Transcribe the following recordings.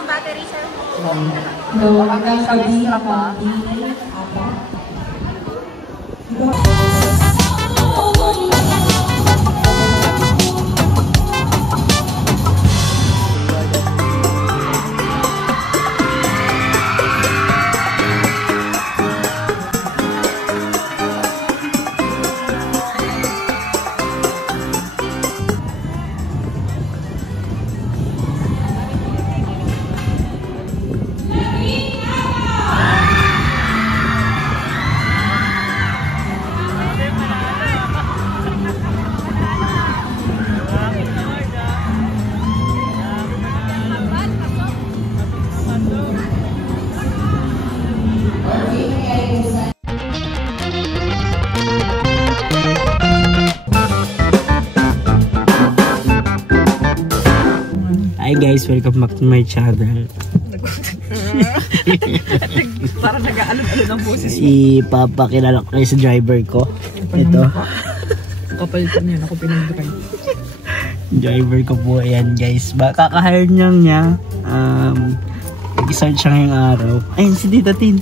ang battery, sir? No, nakasabi ka. Hi guys, welcome back to my channel. Parang nag-aalog-alog ng boses mo. Ipapakilala ko kayo sa driver ko. Ito. Kapalitan niya, ako pinagdukan. Driver ko po, ayan guys. Kakahire niya. Nag-start siya ngayong araw. Ayun si Tita Tin.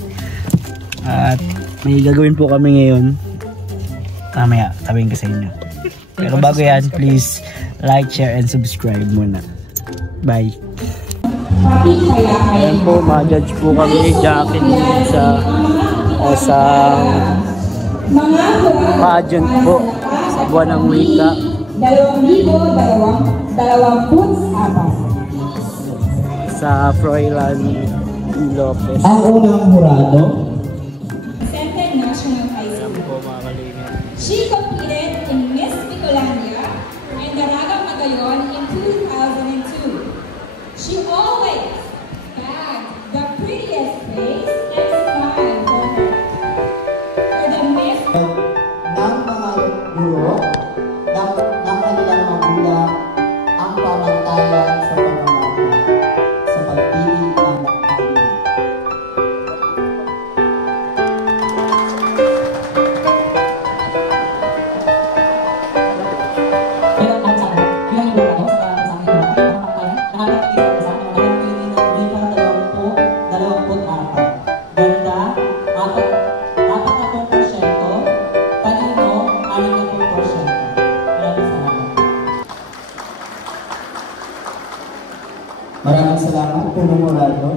At may gagawin po kami ngayon. Mamaya, sabihin ko sa inyo. Pero bago yan, please like, share, and subscribe muna. Bye. Ayan po, ma-judge po kami Jackie sa pageant po sa buwan ng wika. 2024 sa Froilan Lopez. Ang unang hurado. Ayan po mga kalingap. She competed in Miss Bicolandia and Daragang Magayon in 2002. She always bagged the prettiest place and smiled for the Miss. Ng mga guro, ng kanilang magulang, ang pamantayan sa pamamagitan sa pagpili ng pamilya. Maraming salamat po ng Morado.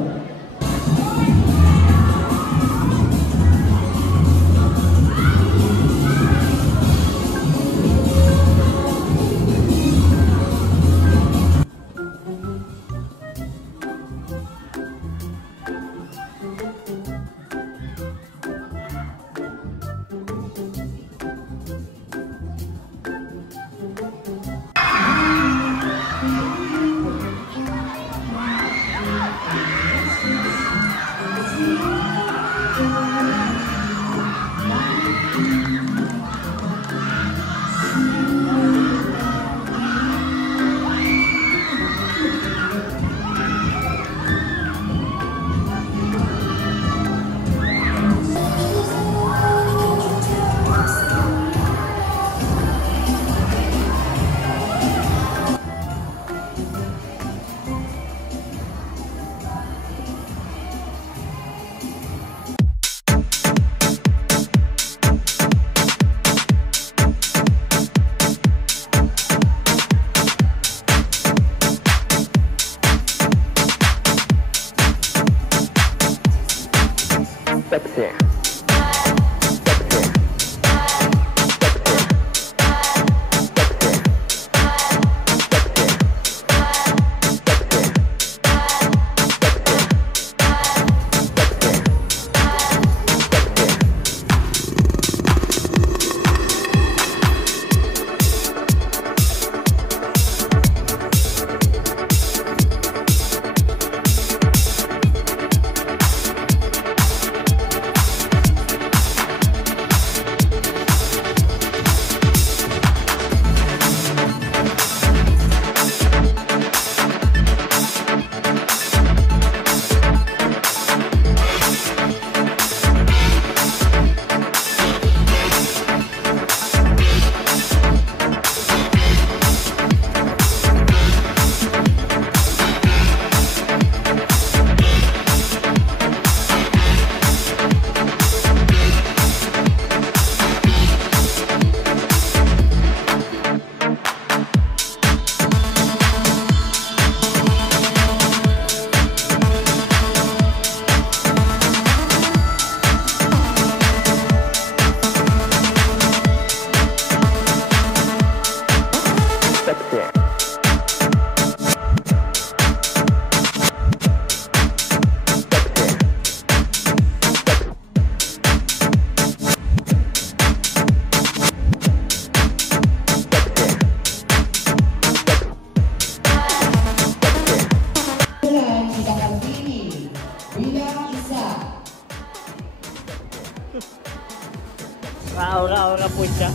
Aura po siya.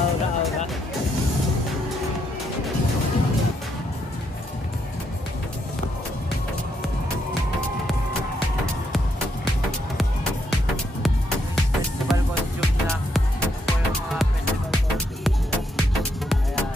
Aura. Festival costume na. Ito po yung mga festival costume nila. Ayan.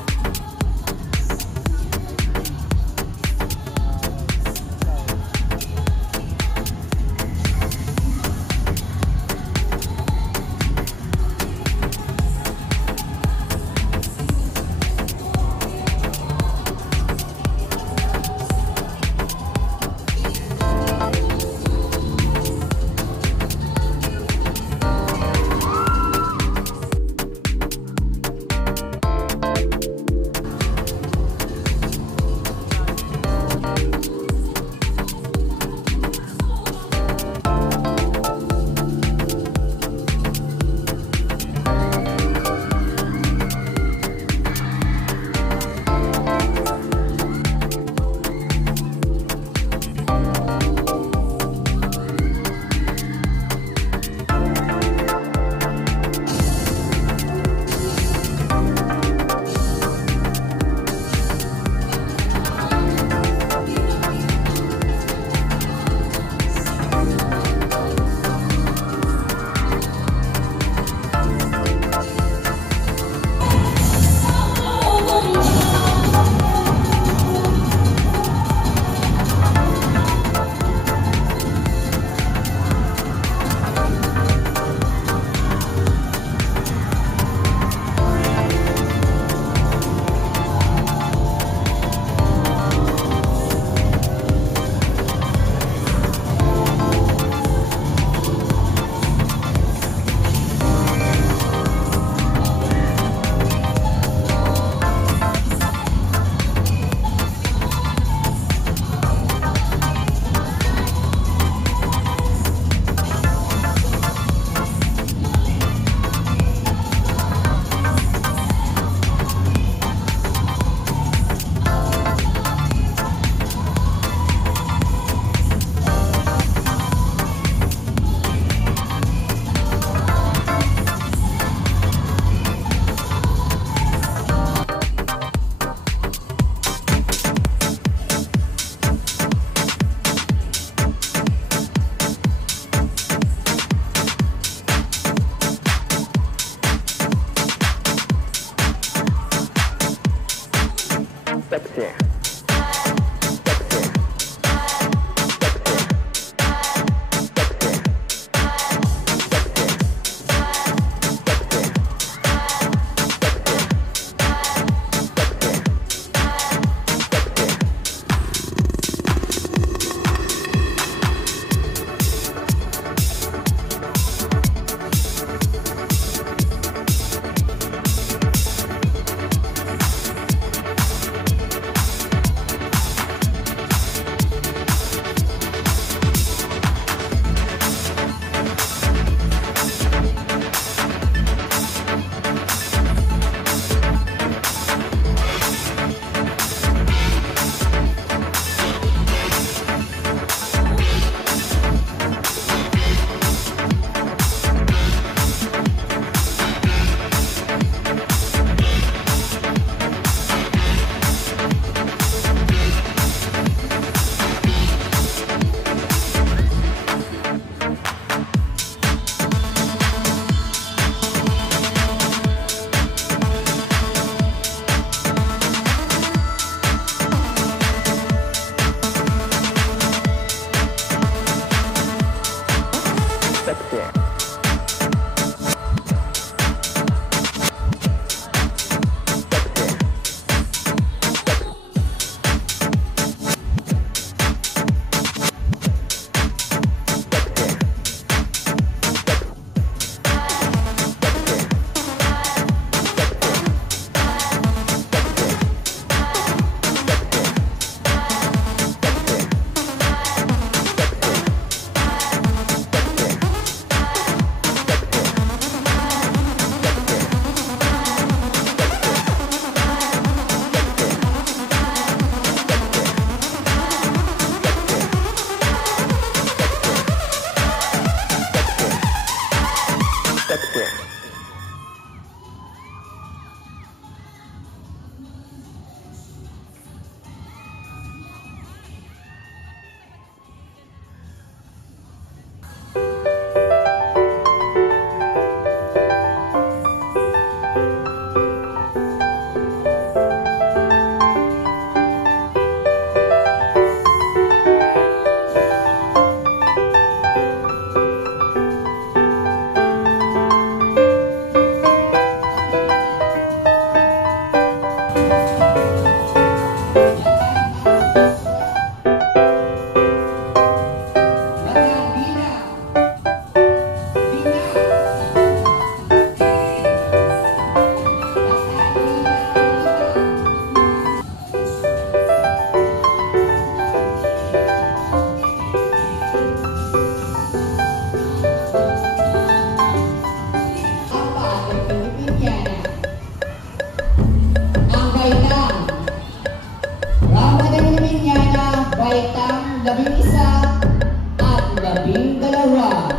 11 at 12.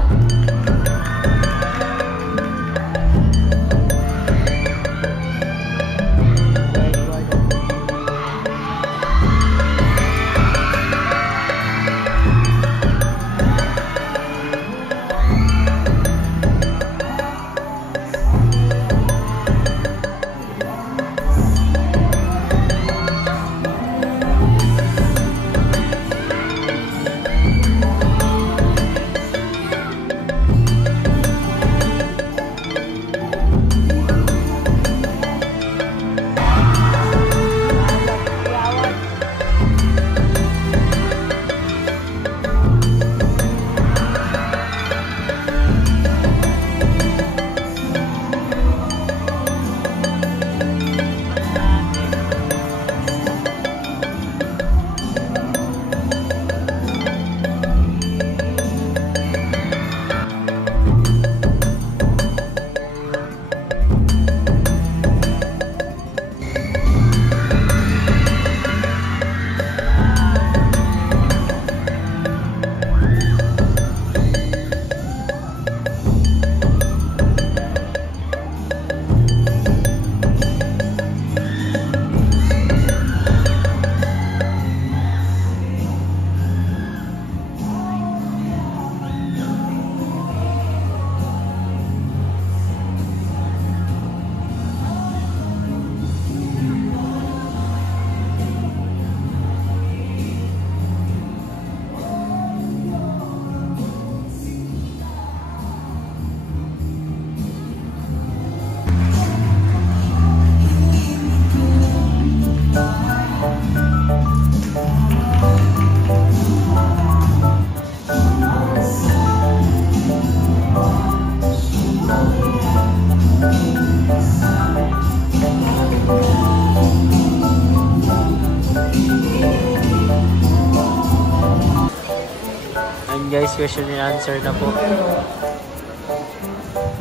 Guys, question and answer na po.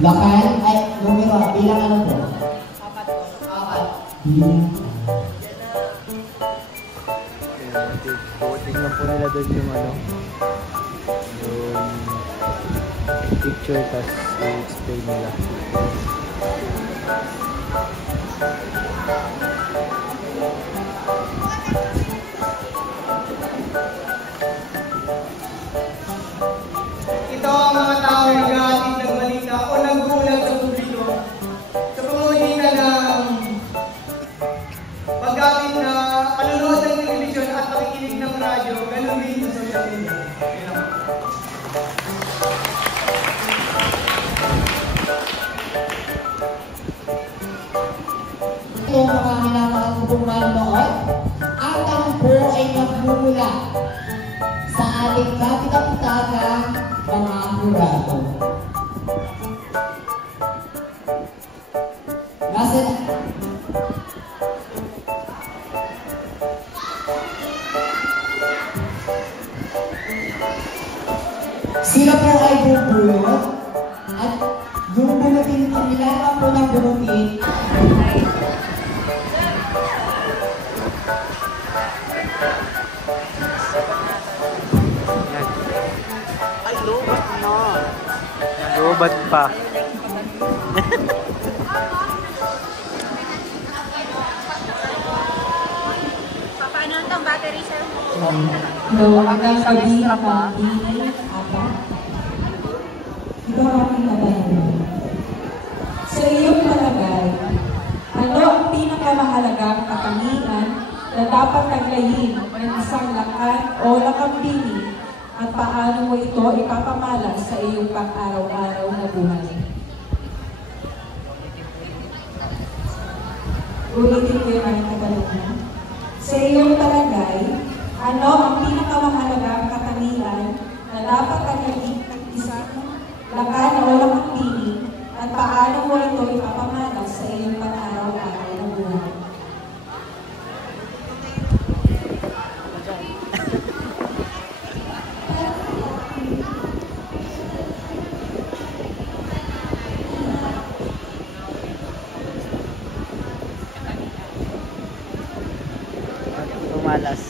Lakan ay numero, bilang ano po? 4. Tingnan po nila doon yung ano, yung picture, tapos i-explain nila. Ito ang mga tao na nag-aatid ng balita o nagbulag sa publiko sa pamamagitan ng pag-aatid na panunood ng telebisyon at pakikinig ng radyo, ganun din sa social media. Yung mga minamahal ko pong manonood, ang tanong po ay nagmumula sa ating kapitang-putagang mga hurado. Sila po ay bubulot at yung bulutin, ang nilaman po ng bulutin. Ay, lobat na. Lobat pa. Paano itong battery, sir? No, hanggang sabi na pa, apa. Ikaw ang pinabayan. Sa iyong palagay, ano ang pinakamahalagang katangian na dapat taglayin ng isang lakan o lakambini at paano mo ito ipapamalas sa iyong pang-araw-araw na buhay? Ulitin ko yung mga katanungan. Sa iyong palagay, ano ang pinakamahalagang katangian na dapat taglayin ng isang lakan o lakambini at paano mo ito ipapamalas sa iyong pang-araw-araw na buhay? Tumalas.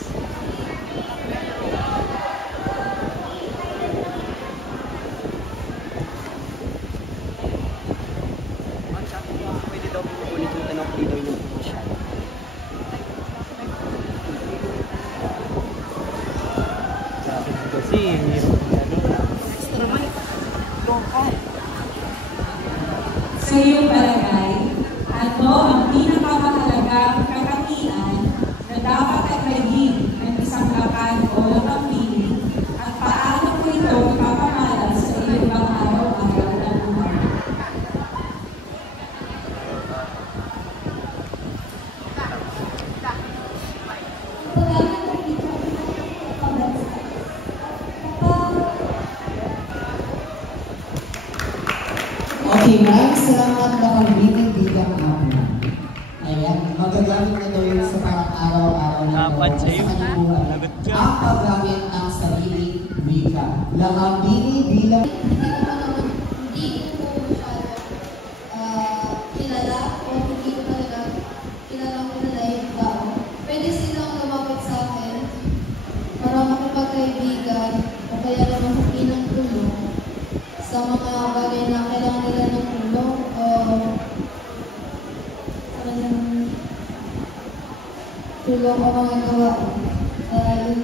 Sa iyong palagay, ano ang pinakamahalagang katangian na dapat ay maging ng isang lakan o lakapiling at paano po ito ipapamalas sa iyong pang-araw-araw na buhay? Okay, maraming salamat na pagbinig bilang ako. Ayan, magagamit na daw yun sa parang araw-araw na Dapat daw sa sa'yo. kanyang buhay. Lagot ka. Ang paggamit ng sariling wika. Lakambini bilang Hindi ko masyado kilala o hindi ko talaga kilala yung tao. Pwede silang lumapit sa akin para makipagkaibigan o kaya naman sabihin ng tulong sa mga bagay na kailangan nila ng tulong o tulong o mga gawain.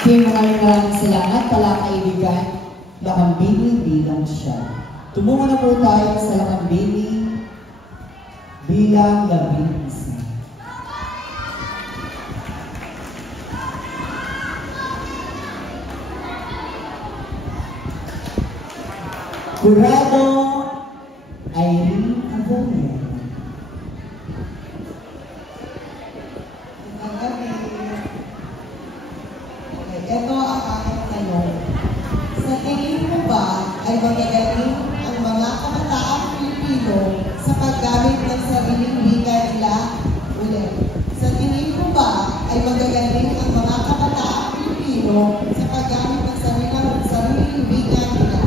Okay, maraming salamat pala kaibigan. Lakambini bilang siya. Tumungo na po tayo sa lakambini bilang 11. Kurado Irene Abonio. Ito ang aking tanong. Sa tingin mo ba ay magagaling ang mga kabataang Pilipino sa paggamit ng sariling wika nila? Ulit. Sa tingin mo ba ay magagaling ang mga kabataang Pilipino sa paggamit ng sariling wika nila?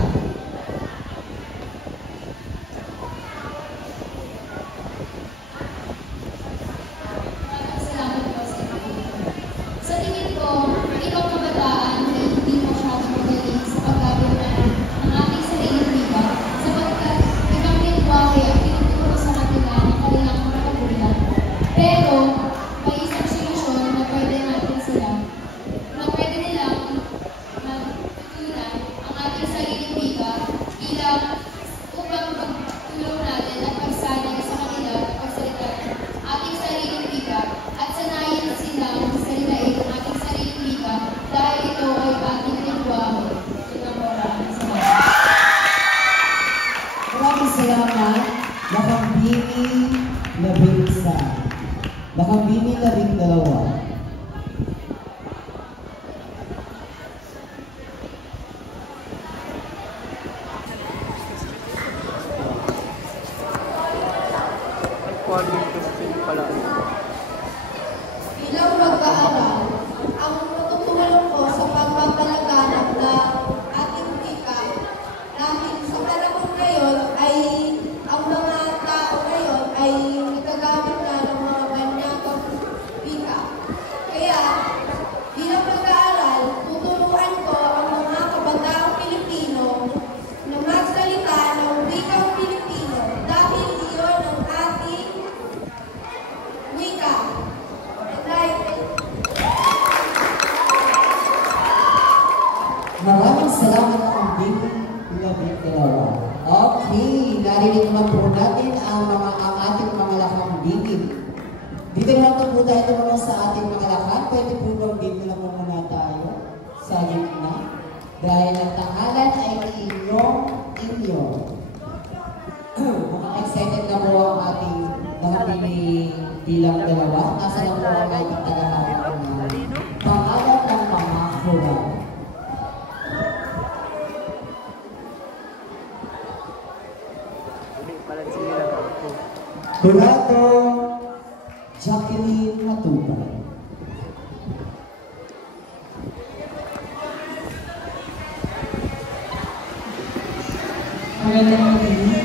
Salamat po sa inyo. Sa tingin ko, ikaw kabataan ay hindi masyadong magaling sa paggamit ng ating sariling wika sapagkat ibang lingwahe ang tinuturo sa kanila ng kanilang mga magulang. Pero, may isang solusyon na pwede natin sila, na pwede nilang matutunan ang ating sariling wika bilang upang pagtulong natin at pagsanay sa kanila at pagsalita ating sariling wika at sanayin silang salitain ang ating sariling wika dahil ito ay ating lingwahe. Maraming salamat. Maraming salamat. Lakambini 11. Lakambini 12. Bilang mag-aaral, ang matutulong ko sa pagpapalaganap ng ating wika dahil sa panahon ngayon ay ang mga tao ngayon ay nagagamit na ng mga banyakang wika. Kaya, bilang mag-aaral, tuturuan ko ang mga kabataang Pilipino na magsalita ng wikang Pilipino dahil iyon ang ating wika. Maraming salamat ang bilang 12. Okay, narinig naman po natin ang ating mga lakambini. Dito naman po tayo naman sa ating mga lakan. Pwede po bang dito lang muna tayo sa gitna? Dahil ang tangalan ay inyo. Mukhang excited na po ang ating lakambini bilang 2. Nasa na po ang ating tagahawak ng pangalan ng mga kurado. Kurado Jacqueline Matubay. Magandang gabi.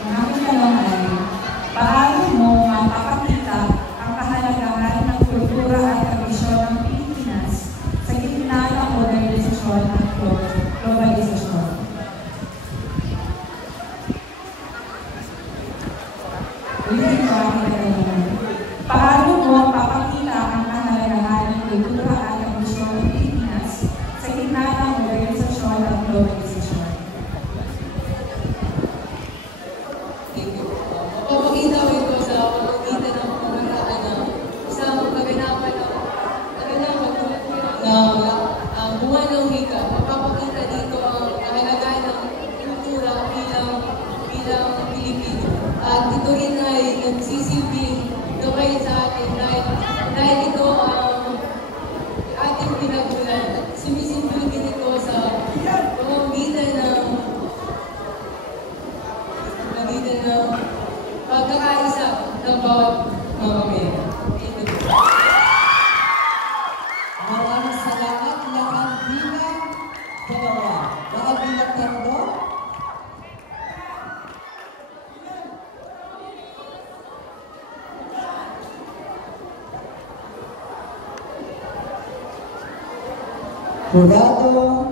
Ang aking tanong ay, paano mo mapapakita ang kahalagahan ng kultura at tradisyon ng Pilipinas sa gitna ng modernisasyon at globalisasyon? Ulitin ko ang katanungan. Paano mo mapapakita ang kahalagahan ng kultura at tradisyon ng Pilipinas sa gitna ng modernisasyon Jurado.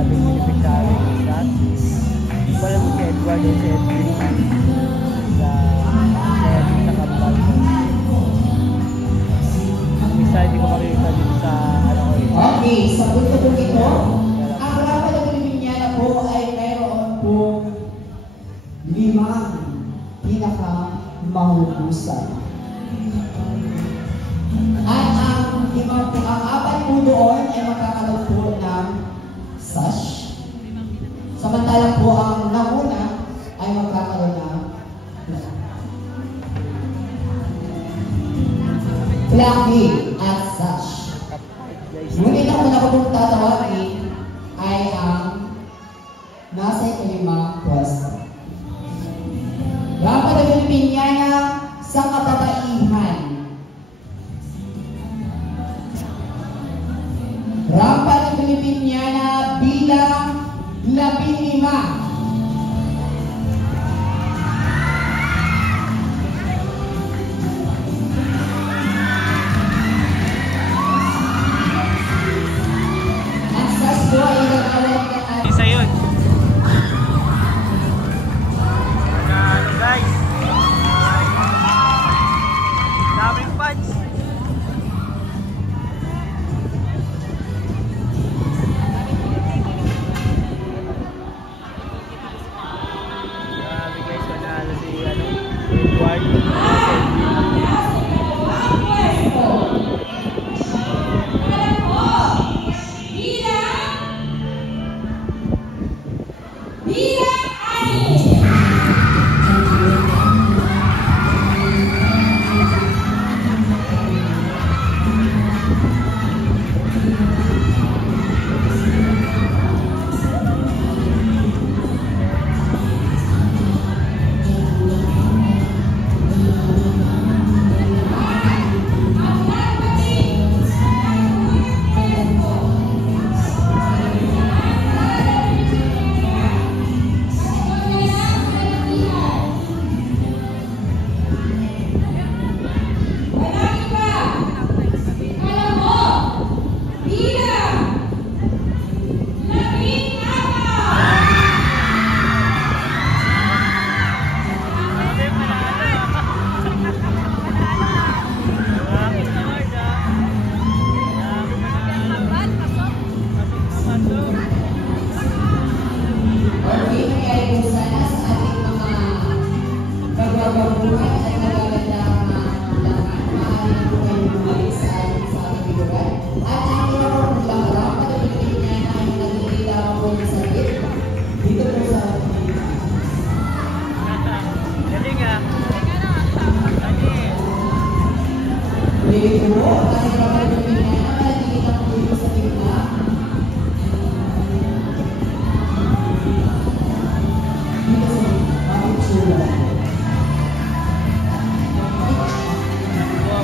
Ating beneficiary is that wala mo si Edward o si Edwin sa Kambal. Ang isa hindi ko makikita dito sa ano ko ito. Okay, sa punto po ito, ang Rampa ng Pilipinyana po ay mayroon po 5 pinaka-mahuhusan. At ang 4 po doon ay magkakaroon po ng sash. Samantalang po ang nauna ay magkakaroon ng plaque at sash. Ngunit ang una ko pong tatawagin ay ang nasa ikalimang pwesto. Rampa ng Pilipinyana sa kababaihan. Rampa ng Pilipinyana bilang 15. Ang sas po ay nagawag na at Isa yun. Ano guys? Daming fans. Grabe guys, panalo si Edward.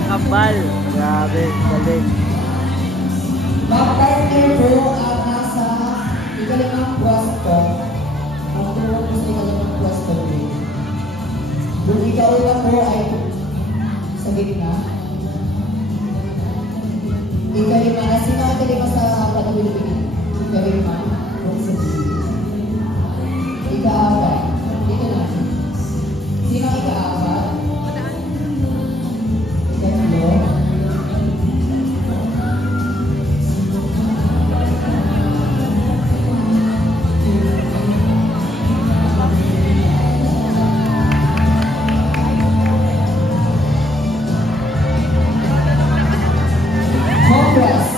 Kambal. Grabe, galing. Mag-partner po ang nasa ikalimang pwesto. Ang tuwa po sa ikalimang pwesto din. Kung ikaw lang po ay sa gitna. Ikalima na. Sino ang ikalima sa Pilipinas? Ikalima. Kung sa gitna. Ika-apat. Dito na. Sino ang ika-apat? Ikatlo. Congress.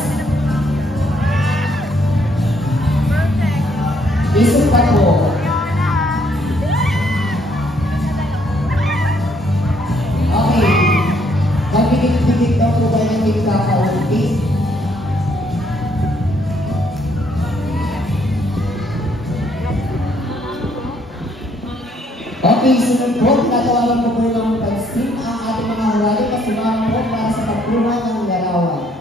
Isip pa po. Okay. Magbibig-bigig daw po tayo ng hindi kakaunti. Okay, sunod po, tinatawagan ko po ng pansin ang ating mga hurali kasi mga po para sa pagkuha ng larawan.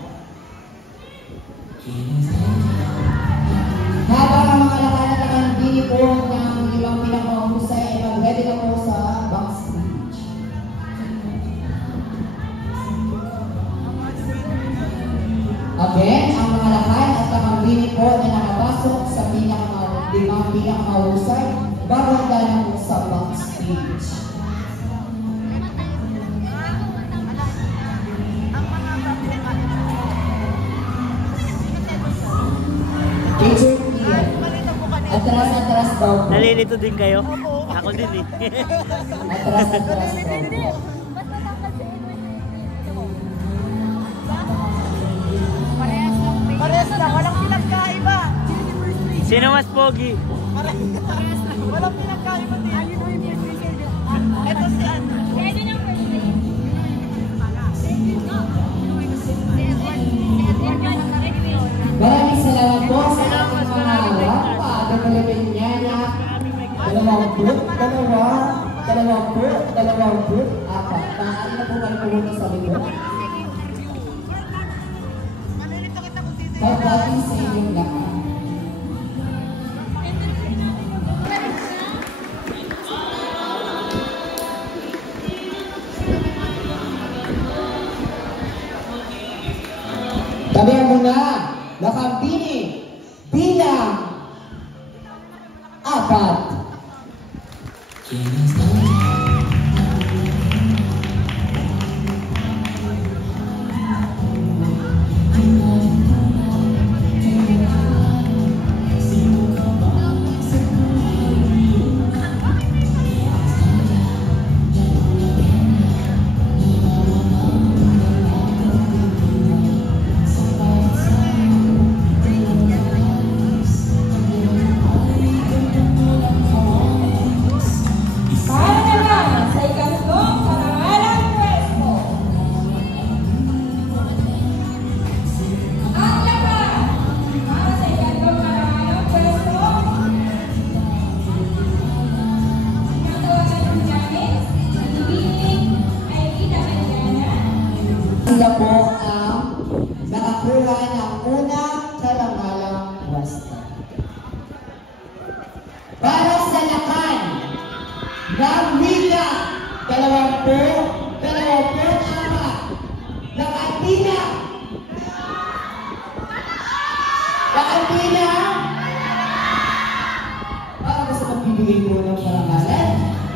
Habang ang mga lakanat ang hindi po ng ibang pinakahusay ay mag-ready na po sa backstage. bini po na nakapasok sa limang pinakamahusay bago hanggang po sa backstage. Teacher Ian, atras daw po. Nalilito din kayo? Ako din eh. Atras daw po. Parehas lang, walang pinagkaiba. Sino mas pogi? Walang pinagkaiba din. Ito si ano. Maraming salamat po sa ating mga wapa. Nakalabay niya na 20, 4. Maaari na po kayo pumunta sa likod. Pagdating sa inyong lahat. Tabihan mo na, nakambini, bilang 4. Sila po ang nakakuha ng unang karangalang pwesto. Para sa lakan ng wika, 24 ng Atina. Para gusto magbibigay po ng karangalan,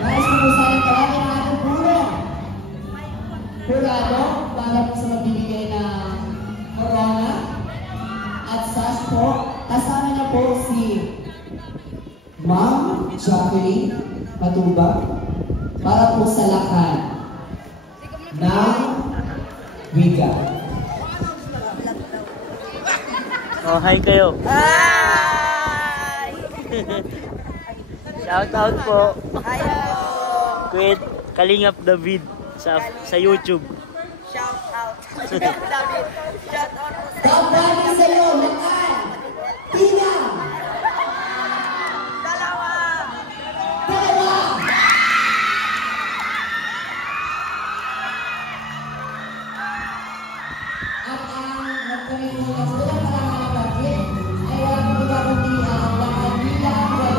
nais ko po sana tawagin ang ating pulong. Purado, para po sa magbibigay ng corona at sash po, kasama na po si Ma'am Jacqueline Matuba para po sa lakan ng wika. Oh, hi kayo. Hi! Shout out po. Quit Kalingap David sa YouTube. Shout out. David. Shout out. Kapag sa'yo, lakan! Bilang! 2! At ang magpanimulang unang karangalang bakit ay walang iba kundi ang lakan bilang 8.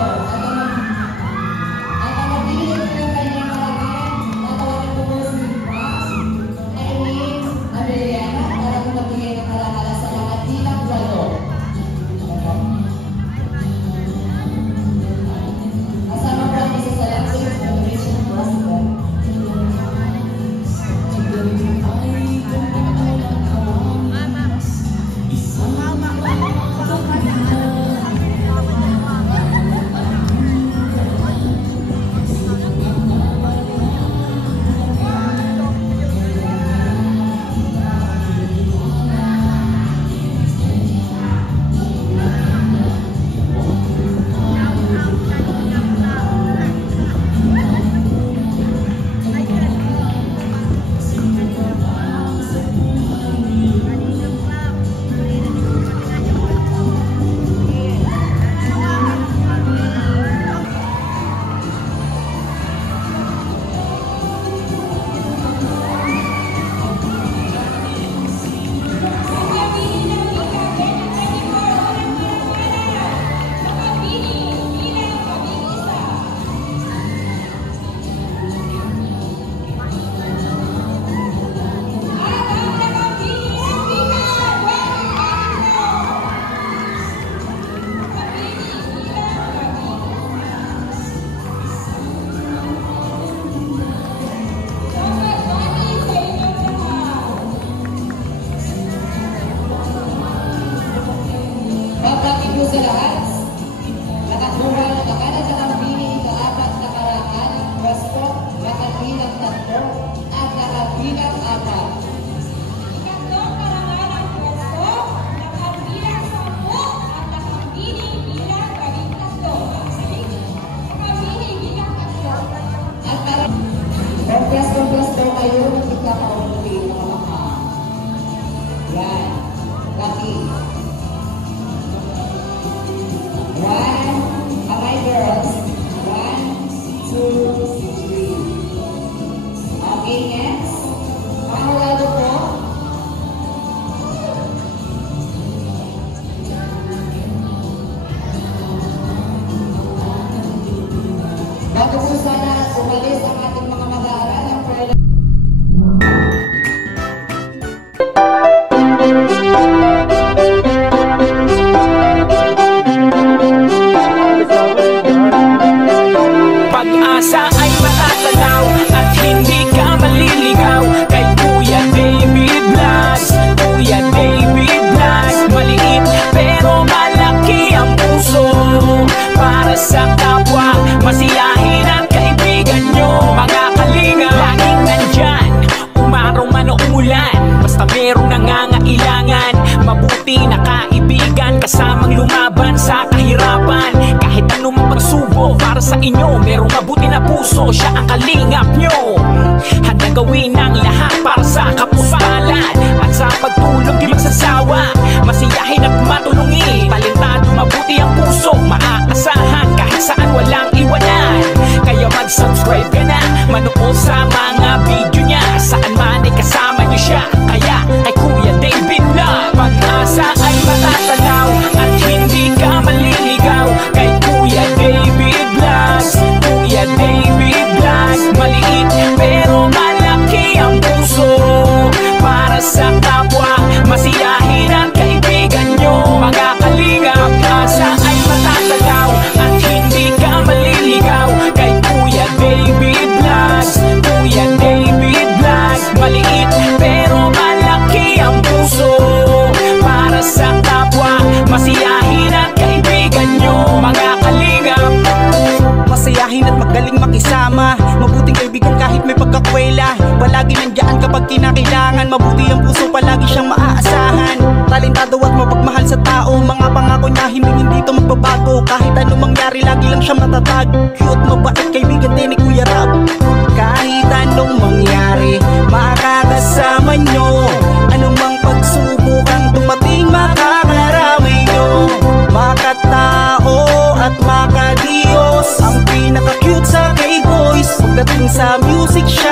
At ang magbibigay ko ng kanyang karangalan, natawagan ko po si Ross, Eileen, Adriana, para po magbigay ng karangalan sa lakan bilang 8. pagkakaunti ng mga mukha. Yan. Lucky. One. Alright, girls. 1, 2, 3. Okay, next. Ang lado po. Bago po sana umalis ang ating mga mag-aaral ng Perla. Pag-asa ay matatanaw at hindi ka maliligaw kay Kuya David Vlogs. Kuya David Vlogs, maliit pero malaki ang puso para sa kapwa, masiyahin at kaibigan nyo. Mga kalinga, laging nandyan, umaraw man o umulan, basta merong nangangailangan. Mabuti na kaibigan, kasamang lumaban sa kahirapan. Kahit anumang pagsubok para sa inyo, merong mabuti na puso, siya ang kalingap nyo. Handa gawin ang lahat para sa kapuspalan, at sa pagtulong di magsasawa, masiyahin at matulungin. Talentado, mabuti ang puso, maaasahan kahit saan walang iwanan. Kaya mag-subscribe ka na, manood sa mga video niya, saan man ay kasama niyo siya. Kaya kay Kuya David Vlog, pag-asa ay matatanaw at hindi ka maliligaw kay Kuya David Vlogs. Kuya David Vlogs, maliit pero malaki ang puso para sa kapwa, masiyahin at kaibigan nyo. Mga kalinga, pag-asa ay matatanaw at hindi ka maliligaw kay Kuya David Vlogs. Kuya David Vlogs, maliit pero malaki ang puso para sa kapwa, masiyahin at kaibigan nyo. Mga kalinga, masayahin at magaling makisama, mabuting kaibigan kahit may pagkakwela. Palagi nandiyan kapag kinakailangan, mabuti ang puso, palagi siyang maaasahan. Talentado at mapagmahal sa tao, mga pangako niya hindi ito magbabago. Kahit anong mangyari, lagi lang siya matatag. Cute, mabait, kaibigan din ni Kuya Rab. Kahit anong mangyari, makakasama nyo. Anumang pagsubok ang dumating, makakarami nyo. Makatao at makadiyos, ang pinaka-cute sa K-Boys. Pagdating sa music siya